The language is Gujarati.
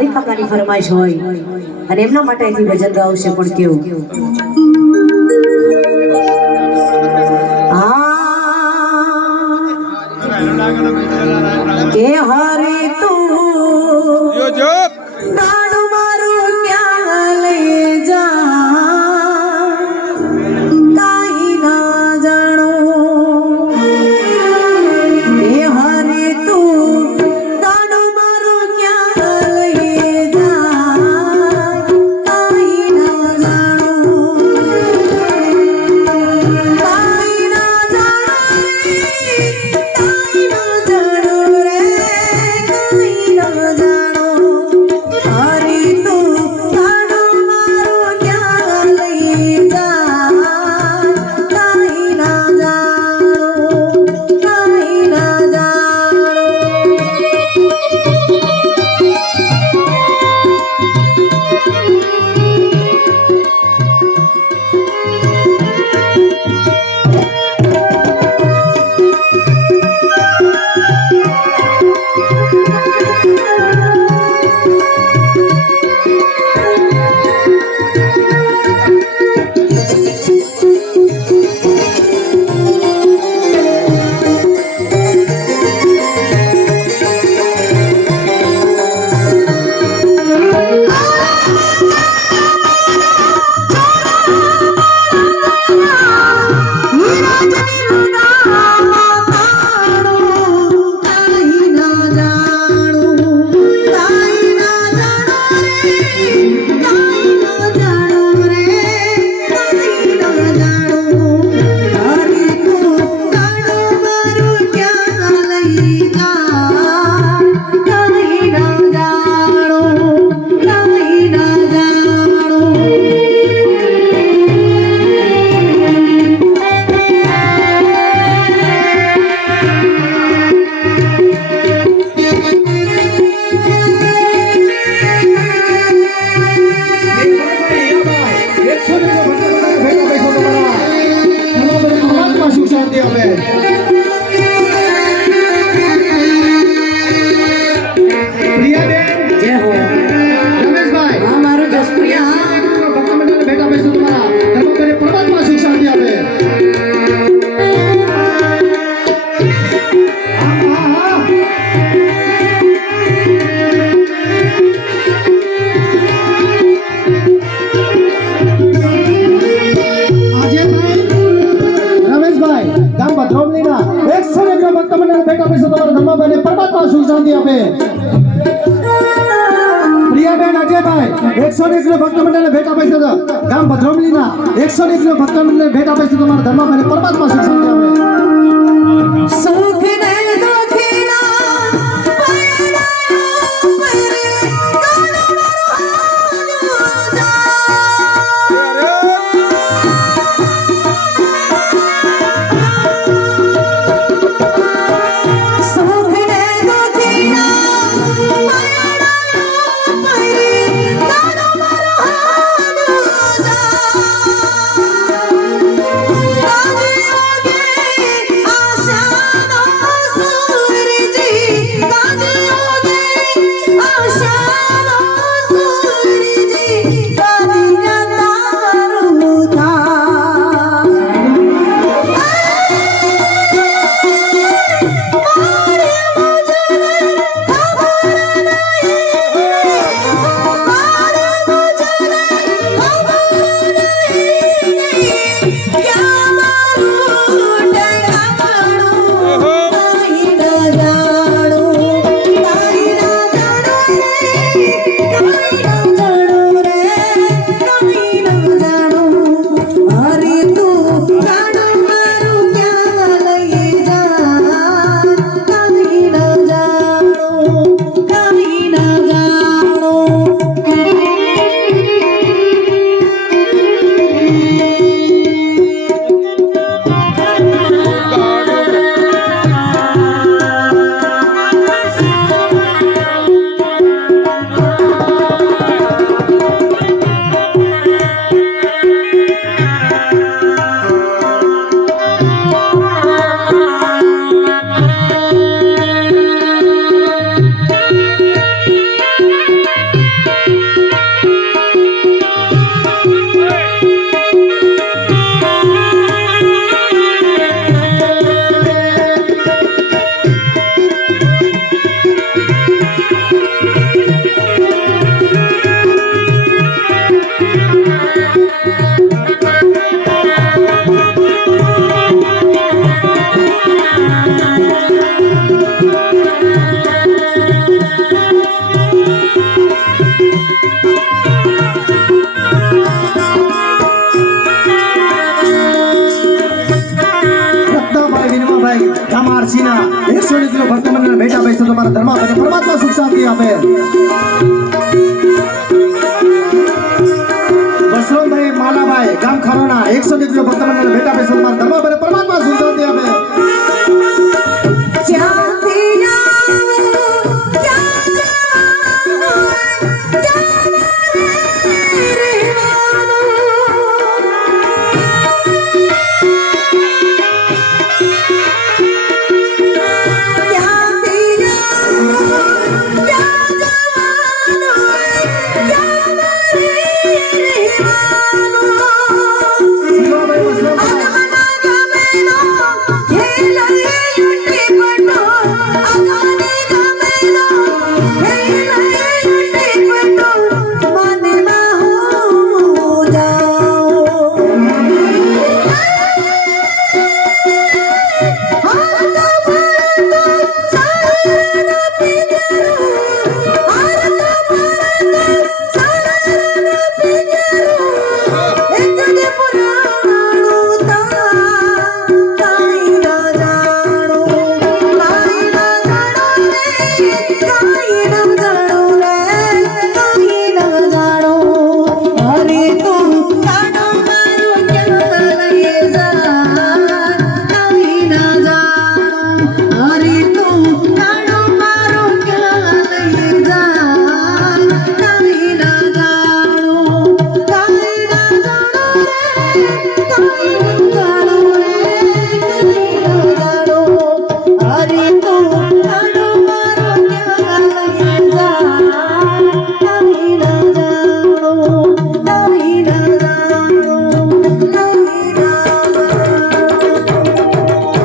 હરી કાકાની ફરમાઈશ હોય અને એમના માટે અહીંથી ભજન ગાવશે પણ કેવું? કે હરે તું Điều. ભક્ત મંડળ ભેટ આપીશું તમારા ધર્માભાઈને પરમાત્મા સુખ શાંતિ આપે. પ્રિયાબેન અજયભાઈ, એકસો એક ભક્ત મંડળને ભેટ આપે છે ગામ ભદ્રોમલીના એકસો એક ભક્ત મંડળને ભેટ આપે છે તમારા ધર્માભાઈને પરમાત્મા સુખ શાંતિ આપે. સુખ વસરમભાઈ માલાભાઈ ગામ ખરોના એકસો દીકરીઓ ભક્તમંડળ ભેટા